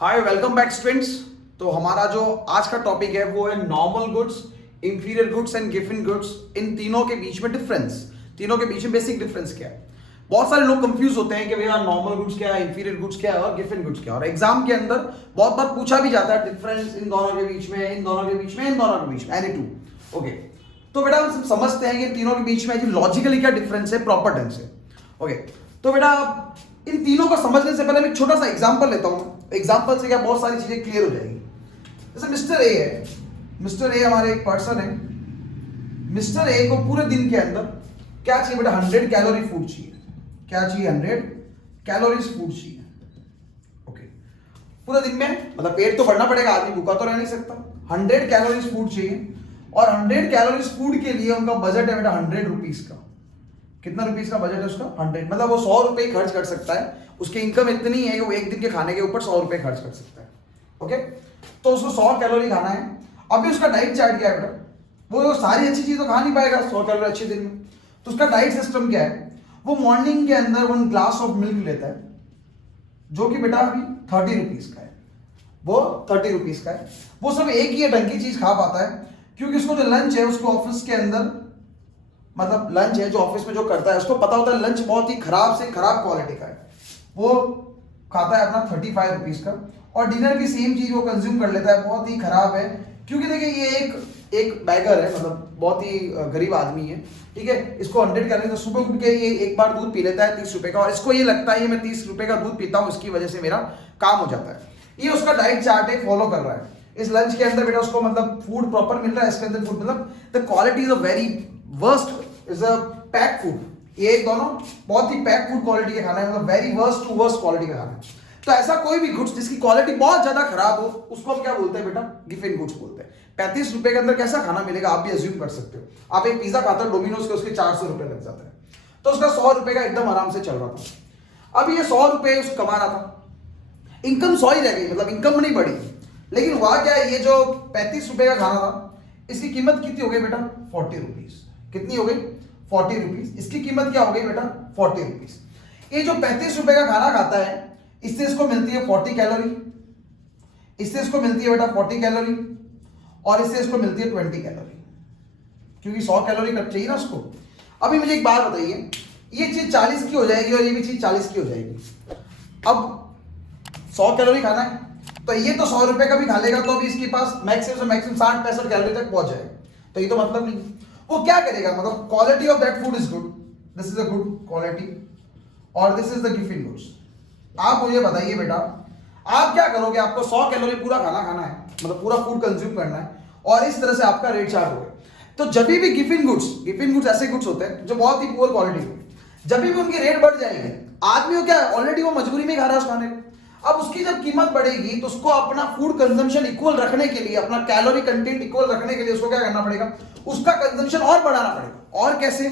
Hi welcome back students. तो हमारा जो आज का टॉपिक है वो है normal goods, inferior goods and गिवन गुड्स। इन तीनों के बीच में डिफरेंस, तीनों के बीच में बेसिक डिफरेंस क्या है। बहुत सारे लोग कंफ्यूज होते हैं कि भैया नॉर्मल गुड्स क्या है, इंफीरियर गुड्स क्या है और गिवन गुड्स क्या है। और एग्जाम के अंदर बहुत बार पूछा भी जाता है डिफरेंस इन दोनों के बीच में, इन दोनों के बीच में, इन दोनों के बीच में, एनी टू। ओके, तो बेटा हम समझते हैं कि तीनों के बीच में लॉजिकली क्या डिफरेंस है प्रॉपर ढंग से। ओके, तो बेटा इन तीनों को समझने से पहले मैं एक छोटा सा एग्जांपल लेता हूं। एग्जांपल से क्या बहुत सारी चीजें क्लियर हो जाएगी। जैसे मिस्टर ए है, मिस्टर ए हमारे एक पर्सन है। मिस्टर ए को पूरे दिन के अंदर क्या चाहिए बेटा? 100 कैलोरी फूड चाहिए। क्या चाहिए? 100 कैलोरीज फूड चाहिए। ओके, पूरे दिन में मतलब पेट तो भरना पड़ेगा, आदमी भूखा तो रह नहीं सकता। 100 कैलोरीज फूड चाहिए और 100 कैलोरीज फूड के लिए उनका बजट है बेटा 100 रुपीज का। कितना रुपीस का बजट है उसका? 100। मतलब वो 100 रुपए खर्च कर सकता है। उसकी इनकम इतनी है कि वो एक दिन के खाने के ऊपर 100 रुपए खर्च कर सकता है। ओके, तो उसको 100 कैलोरी खाना है। अभी उसका डाइट चार्ट क्या है बेटा? वो सारी अच्छी चीज तो खा नहीं पाएगा 100 कैलोरी अच्छे दिन में। तो उसका डाइट सिस्टम क्या है? वो मॉर्निंग के अंदर 1 ग्लास ऑफ मिल्क लेता है, जो कि बेटा अभी 30 रुपीज का है। वो 30 रुपीज का है। वो सब एक ही ढंग की चीज खा पाता है क्योंकि उसको जो लंच है उसको ऑफिस के अंदर, मतलब लंच है जो ऑफिस में जो करता है उसको पता होता है लंच बहुत ही खराब से खराब क्वालिटी का है। वो खाता है अपना 35 रुपीज का। और डिनर भी सेम चीज वो कंज्यूम कर लेता है, बहुत ही खराब है। क्योंकि देखिए ये एक बैगर है, मतलब बहुत ही गरीब आदमी है, ठीक है। इसको 100 कैलोरी, तो सुबह उठ के ये एक बार दूध पी लेता है 30 रुपए का, और इसको ये लगता है मैं 30 रुपए का दूध पीता हूँ, इसकी वजह से मेरा काम हो जाता है। ये उसका डाइट चार्ट है, फॉलो कर रहा है। इस लंच के अंदर बेटा उसको मतलब फूड प्रॉपर मिल रहा है, इसके अंदर फूड मतलब the quality is a very worst, is a pack food. ये दोनों बहुत ही पैक फूड क्वालिटी का खाना है, मतलब very worst to worst quality का खाना है। तो ऐसा कोई भी गुड्स जिसकी क्वालिटी बहुत ज्यादा खराब हो उसको हम क्या बोलते हैं बेटा? गिवन गुड्स बोलते हैं। 35 रुपए के अंदर कैसा खाना मिलेगा आप भी अज्यूम कर सकते हो। आप एक पिज्जा खाते हो डोमिनोज के, उसके 400 रुपए लग जाते हैं। तो उसका 100 रुपए का एकदम आराम से चल रहा था। अब ये 100 रुपए उसको कमा रहा था, इनकम 100 ही रह गई, मतलब इनकम नहीं बढ़ी। लेकिन हुआ क्या है, ये जो 35 रुपए का खाना था इसकी कीमत कितनी हो गई बेटा? 40 रुपीज। कितनी हो गई? 40 रुपीज। इसकी कीमत क्या हो गई बेटा? 40 रुपीज। ये जो 35 रुपए का खाना खाता है इससे इसको मिलती है 40 कैलोरी, इससे इसको मिलती है बेटा 40 कैलोरी, और इससे इसको मिलती है 20 कैलोरी, क्योंकि 100 कैलोरी कट चाहिए ना उसको। अभी मुझे एक बात बताइए, ये चीज 40 की हो जाएगी और ये भी चीज 40 की हो जाएगी। अब 100 कैलोरी खाना है तो ये तो 100 रुपए का भी खा लेगा, तो अभी इसके पास मैक्सिमम से मैक्सिमम 60-65 कैलोरी तक पहुंच जाएगा। तो ये तो मतलब नहीं। वो क्या करेगा? मतलब quality of that food is good, this is a good quality, और दिस इज द गिवन गुड्स। आप मुझे बताइए बेटा, आप क्या करोगे? आपको 100 कैलोरी पूरा खाना खाना है, मतलब पूरा फूड कंज्यूम करना है, और इस तरह से आपका रेट चार्ट हो गया। तो जब भी गिवन गुड्स ऐसे गुड्स होते हैं जो बहुत ही पुअर क्वालिटी के, जब भी उनकी रेट बढ़ जाएंगे, आदमी को क्या है, ऑलरेडी वो मजबूरी में खा रहा है उस खाने को। अब उसकी जब कीमत बढ़ेगी तो उसको अपना फूड कंजम्पशन इक्वल रखने के लिए, अपना कैलोरी कंटेंट इक्वल रखने के लिए उसको क्या करना पड़ेगा? उसका कंजम्पशन और बढ़ाना पड़ेगा। और कैसे?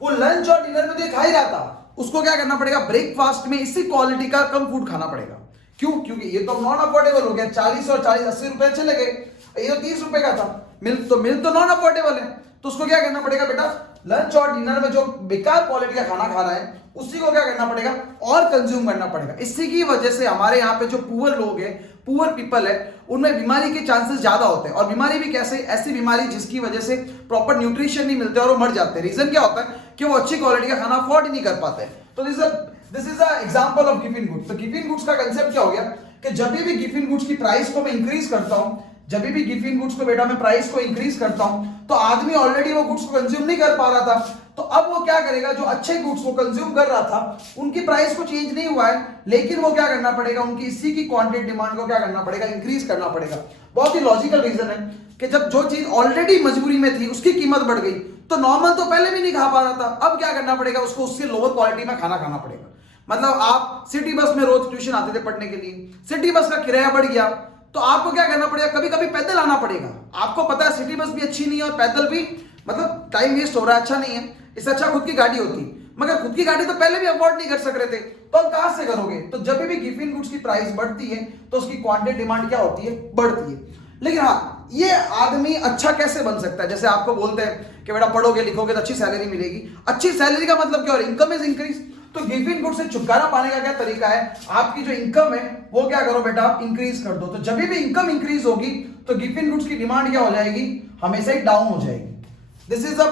वो लंच और डिनर में तो खा ही रहा था, उसको क्या करना पड़ेगा? ब्रेकफास्ट में इसी क्वालिटी का कम फूड खाना पड़ेगा। क्यों? क्योंकि ये तो नॉन अफोर्डेबल हो गया। 40 और 40 80 रुपए चले गए, ये तो 30 रुपए का था। मिल्क तो नॉन अफोर्डेबल है, तो उसको क्या करना पड़ेगा बेटा? लंच और डिनर में जो बेकार क्वालिटी का खाना खा रहा है उसी को क्या करना पड़ेगा? और कंज्यूम करना पड़ेगा। इसी की वजह से हमारे यहाँ पे जो पुअर लोग हैं, पुअर पीपल है, उनमें बीमारी के चांसेस ज्यादा होते हैं। और बीमारी भी कैसे? ऐसी बीमारी जिसकी वजह से प्रॉपर न्यूट्रिशन नहीं मिलते और वो मर जाते हैं। रीजन क्या होता है? कि वो अच्छी क्वालिटी का खाना अफोर्ड ही नहीं कर पाते। तो this is a example of given goods. तो गिवन गुड्स का कंसेप्ट क्या हो गया कि जब भी गिवन गुड्स की प्राइस को मैं इंक्रीज करता हूं, जब भी गिवन गुड्स को बेटा मैं प्राइस को इंक्रीज करता हूं, तो आदमी ऑलरेडी वो गुड्स को कंज्यूम नहीं कर पा रहा था, तो अब वो क्या करेगा? जो अच्छे गुड्स वो कंज्यूम कर रहा था उनकी प्राइस को चेंज नहीं हुआ है, लेकिन वो क्या करना पड़ेगा? उनकी इसी की क्वांटिटी डिमांड को क्या करना पड़ेगा? इंक्रीज करना पड़ेगा। बहुत ही लॉजिकल रीजन है कि जब जो चीज ऑलरेडी मजबूरी में थी उसकी कीमत बढ़ गई, तो नॉर्मल तो पहले भी नहीं खा पा रहा था, अब क्या करना पड़ेगा? उसको उससे लोअर क्वालिटी में खाना खाना पड़ेगा। मतलब आप सिटी बस में रोज ट्यूशन आते थे पढ़ने के लिए, सिटी बस का किराया बढ़ गया, तो आपको क्या करना पड़ेगा? कभी कभी पैदल आना पड़ेगा। आपको पता है सिटी बस भी अच्छी नहीं है और पैदल भी मतलब टाइम वेस्ट हो रहा है, अच्छा नहीं है। इससे अच्छा खुद की गाड़ी होती, मगर खुद की गाड़ी तो पहले भी अफोर्ड नहीं कर सक रहे थे, तो अब कहां से करोगे? तो जब भी गिवन गुड्स की प्राइस बढ़ती है तो उसकी क्वांटिटी डिमांड क्या होती है? बढ़ती है। लेकिन हाँ, ये आदमी अच्छा कैसे बन सकता है? जैसे आपको बोलते हैं कि बेटा पढ़ोगे लिखोगे तो अच्छी सैलरी मिलेगी। अच्छी सैलरी का मतलब क्या? और इनकम इज इंक्रीज। तो गिवन गुड से छुटकारा पाने का क्या तरीका है, आपकी जो इनकम है वो क्या करो बेटा, आप इंक्रीज कर दो। तो जब भी इनकम इंक्रीज होगी तो गिवन गुड्स की डिमांड क्या हो जाएगी, हमेशा ही डाउन हो जाएगी। This is a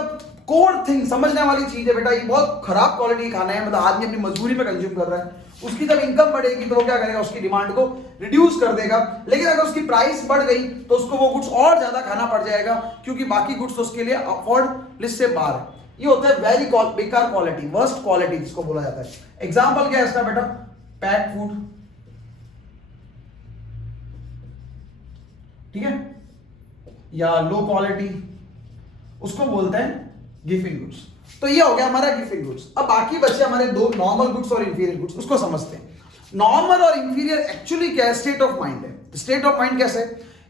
core thing, समझने वाली चीज है बेटा। ये बहुत खराब क्वालिटी खाना है, मतलब आदमी अपनी मजबूरी में कंज्यूम कर रहा है, उसकी जब इनकम बढ़ेगी तो वो क्या करेगा, उसकी डिमांड को रिड्यूस कर देगा। लेकिन अगर उसकी प्राइस बढ़ गई तो उसको वो गुड्स और ज्यादा खाना पड़ जाएगा, क्योंकि बाकी गुड्स तो उसके लिए अफोर्ड लिस्ट से बाहर है। ये होता है वेरी बेकार क्वालिटी, वर्स्ट क्वालिटी जिसको बोला जाता है। एग्जाम्पल क्या है इसका बेटा, पैक फूड, ठीक है, या लो क्वालिटी, उसको बोलते हैं गिवन गुड्स। तो ये हो गया हमारा गिवन गुड्स। अब बाकी बचे हमारे दो, नॉर्मल गुड्स और इंफीरियर गुड्स। उसको समझते हैं। नॉर्मल और इंफीरियर एक्चुअली क्या है, स्टेट ऑफ माइंड है। स्टेट ऑफ माइंड कैसे,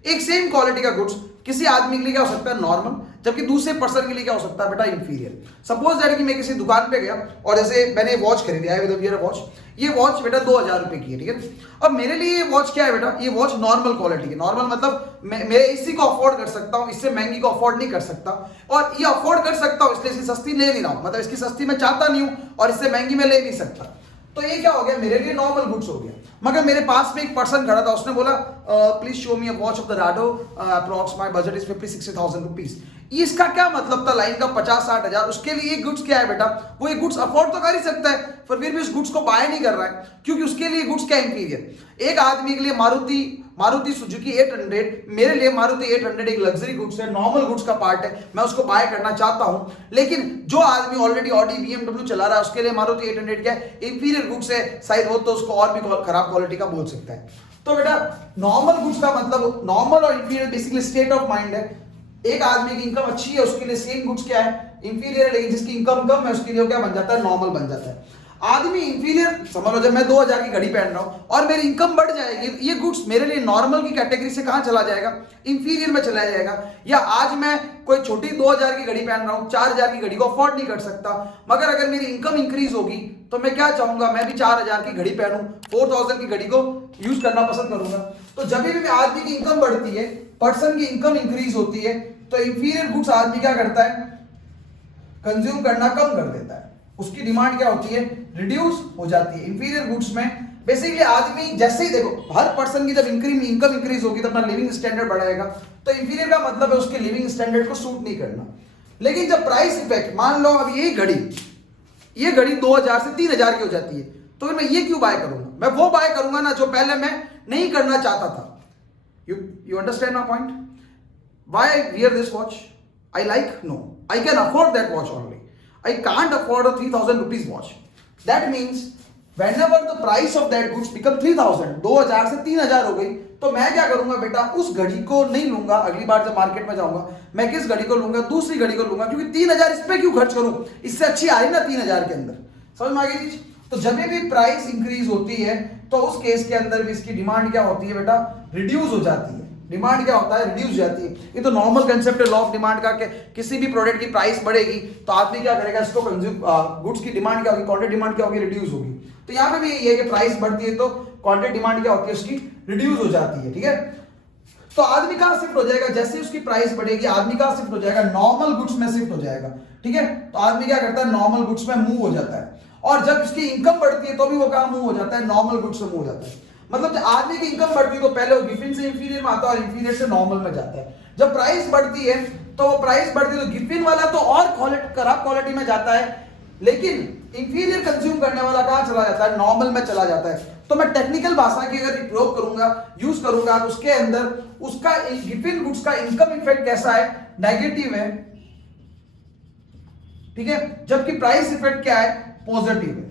एक सेम क्वालिटी का गुड्स किसी आदमी के लिए क्या हो सकता है, नॉर्मल, जबकि दूसरे पर्सन के लिए क्या हो सकता है बेटा, इंफीरियर। सपोज दैट कि मैं किसी दुकान पे गया और जैसे मैंने वॉच खरीदी है विद वियर वॉच, ये वॉच बेटा 2000 रुपए की है, ठीक है। अब मेरे लिए ये वॉच क्या है बेटा, ये वॉच नॉर्मल क्वालिटी है। नॉर्मल मतलब मैं इसी को अफोर्ड कर सकता हूँ, इससे महंगी को अफोर्ड नहीं कर सकता, और ये अफोर्ड कर सकता हूँ इसलिए इसकी सस्ती ले नहीं रहा हूँ, मतलब इसकी सस्ती मैं चाहता नहीं हूँ और इससे महंगी मैं ले नहीं सकता। तो ये क्या हो गया, मेरे लिए नॉर्मल गुड्स हो गया। मगर मेरे पास में एक पर्सन खड़ा था, उसने बोला please show me a watch of the Rado, approx my budget is 50-60,000 rupees. इसका क्या मतलब था, लाइन का 50-60 हजार, उसके लिए ये गुड्स क्या है बेटा, वो ये गुड्स अफोर्ड तो कर ही सकता है, पर फिर भी उस गुड्स को बाय नहीं कर रहा है, क्योंकि उसके लिए गुड्स क्या इंफीरियर। एक आदमी के लिए मारुति सुजुकी 800, मेरे लिए मारुति 800 एक लग्जरी गुड्स है, नॉर्मल गुड्स का पार्ट है, मैं उसको बाय करना चाहता हूं। लेकिन जो आदमी ऑलरेडी ऑडी BMW चला रहा है, उसके लिए मारुति 800 क्या है, इंफीरियर गुड्स है, शायद वो तो उसको और भी खराब क्वालिटी का बोल सकता है। तो बेटा नॉर्मल गुड्स का मतलब, नॉर्मल और inferior basically state of mind है। एक आदमी की इनकम अच्छी है, उसके लिए सेम गुड्स क्या है, इंफीरियर है, लेकिन जिसकी इनकम कम है उसके लिए क्या बन जाता है, नॉर्मल बन जाता है। आदमी इंफीरियर, समझ लो जब मैं 2000 की घड़ी पहन रहा हूं और मेरी इनकम बढ़ जाएगी, ये गुड्स मेरे लिए नॉर्मल की कैटेगरी से कहां चला जाएगा, इंफीरियर में चला जाएगा। या आज मैं कोई छोटी 2000 की घड़ी पहन रहा हूं, 4000 की घड़ी को अफोर्ड नहीं कर सकता, मगर अगर मेरी इनकम इंक्रीज होगी तो मैं क्या चाहूंगा, मैं भी 4000 की घड़ी पहनूं, 4000 की घड़ी को यूज करना पसंद करूंगा। तो जब भी आदमी की इनकम बढ़ती है, पर्सन की इनकम इंक्रीज होती है, तो इंफीरियर गुड्स आदमी क्या करता है, कंज्यूम करना कम कर देता है, उसकी डिमांड क्या होती है, रिड्यूस हो जाती है। इंफीरियर गुड्स में बेसिकली आदमी जैसे ही, देखो हर पर्सन की जब इनकम इंक्रीज होगी तो अपना लिविंग स्टैंडर्ड बढ़ाएगा, तो इंफीरियर का मतलब है उसके लिविंग स्टैंडर्ड को सूट नहीं करना। लेकिन जब प्राइस इफेक्ट, मान लो अब ये घड़ी 2000 से 3000 की हो जाती है, तो मैं ये क्यों बाय करूंगा, मैं वो बाय करूंगा ना जो पहले मैं नहीं करना चाहता था। You understand my point, why I wear this watch, I like, no, I can afford that watch only, I can't afford a 3000 rupees watch. That means whenever the price of that goods become 3000, 2000 से 3000 हो गई, तो मैं क्या करूंगा बेटा, उस घड़ी को नहीं लूंगा। अगली बार जब मार्केट में जाऊंगा मैं किस घड़ी को लूंगा, दूसरी घड़ी को लूंगा, क्योंकि 3000 इस पे क्यों खर्च करूं, इससे अच्छी आ रही ना 3000 के अंदर। समझ में आ गई चीज। तो जब भी प्राइस इंक्रीज होती है तो उस केस के अंदर भी इसकी डिमांड क्या होती है बेटा, रिड्यूस हो जाती है। डिमांड क्या होता है, रिड्यूस जाती है। ये तो नॉर्मल कंसेप्ट है लॉ ऑफ डिमांड का, कि किसी भी प्रोडक्ट की प्राइस बढ़ेगी तो आदमी क्या करेगा, इसको कंज्यूम, गुड्स की डिमांड क्या होगी, क्वांटिटी डिमांड क्या होगी, रिड्यूस होगी। तो यहाँ पे भी ये है कि प्राइस बढ़ती है तो क्वांटिटी डिमांड क्या होती है, उसकी रिड्यूस हो जाती है, ठीक है। तो आदमी कहां शिफ्ट हो जाएगा, जैसे उसकी प्राइस बढ़ेगी आदमी कहां शिफ्ट हो जाएगा, नॉर्मल गुड्स में शिफ्ट हो जाएगा, ठीक है। तो आदमी क्या करता है, नॉर्मल गुड्स में मूव हो जाता है। और जब उसकी इनकम बढ़ती है तो भी वो कहां मूव हो जाता है, नॉर्मल गुड्स में मूव हो जाता है। मतलब जब आदमी की इनकम बढ़ती है तो पहले वो गिवन से इंफीरियर में आता है और इंफीरियर से नॉर्मल में जाता है। जब प्राइस बढ़ती है तो प्राइस बढ़ती है तो गिवन वाला तो और खराब क्वालिटी में जाता है, लेकिन इंफीरियर कंज्यूम करने वाला कहां चला जाता है, नॉर्मल में चला जाता है। तो मैं टेक्निकल भाषा की अगर प्रयोग करूंगा, यूज करूंगा, तो उसके अंदर उसका गिवन गुड्स का इनकम इफेक्ट कैसा है, नेगेटिव है, ठीक है। जबकि प्राइस इफेक्ट क्या है, पॉजिटिव है।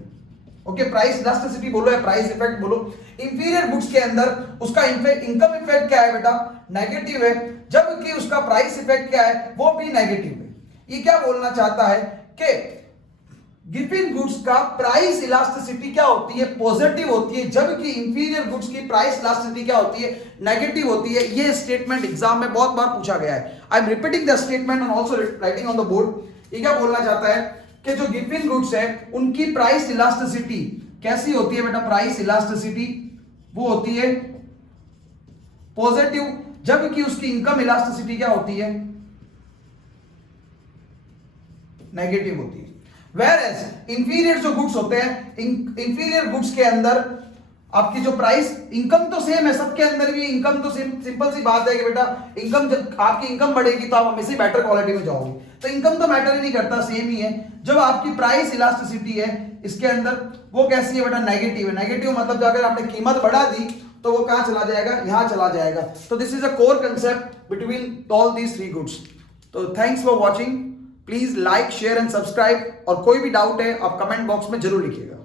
ओके, प्राइस इलास्टिसिटी बोलो या प्राइस इफेक्ट बोलो, इंफीरियर गुड्स के अंदर उसका इनकम इफेक्ट क्या है बेटा, नेगेटिव है, जबकि उसका प्राइस इफेक्ट क्या है, वो भी नेगेटिव है। ये क्या बोलना चाहता है कि गिवन गुड्स का प्राइस इलास्टिसिटी क्या होती है, पॉजिटिव होती है, जबकि इंफीरियर गुड्स की प्राइस इलास्टिसिटी क्या होती है, नेगेटिव होती है। ये स्टेटमेंट एग्जाम में बहुत बार पूछा गया है। I am repeating the statement and also writing on the board. ये क्या बोलना चाहता है कि जो गिवन गुड्स है उनकी प्राइस इलास्टिसिटी कैसी होती है बेटा, प्राइस इलास्टिसिटी वो होती है पॉजिटिव, जबकि उसकी इनकम इलास्टिसिटी क्या होती है, नेगेटिव होती है। वेयर एज इंफीरियर जो गुड्स होते हैं, इंफीरियर गुड्स के अंदर आपकी जो प्राइस, इनकम तो सेम है सबके अंदर भी, इनकम तो सिंपल सी बात है कि बेटा इनकम, जब आपकी इनकम बढ़ेगी तो आप हमेशा बेटर क्वालिटी में जाओगे, तो इनकम तो मैटर ही नहीं करता, सेम ही है। जब आपकी प्राइस इलास्टिसिटी है इसके अंदर, वो कैसी है बेटा, नेगेटिव है। नेगेटिव मतलब जो अगर आपने कीमत बढ़ा दी तो वो कहां चला जाएगा, यहां चला जाएगा। तो this is a core concept between all these three goods. तो thanks for watching, please like share and subscribe, और कोई भी डाउट है आप कमेंट बॉक्स में जरूर लिखिएगा।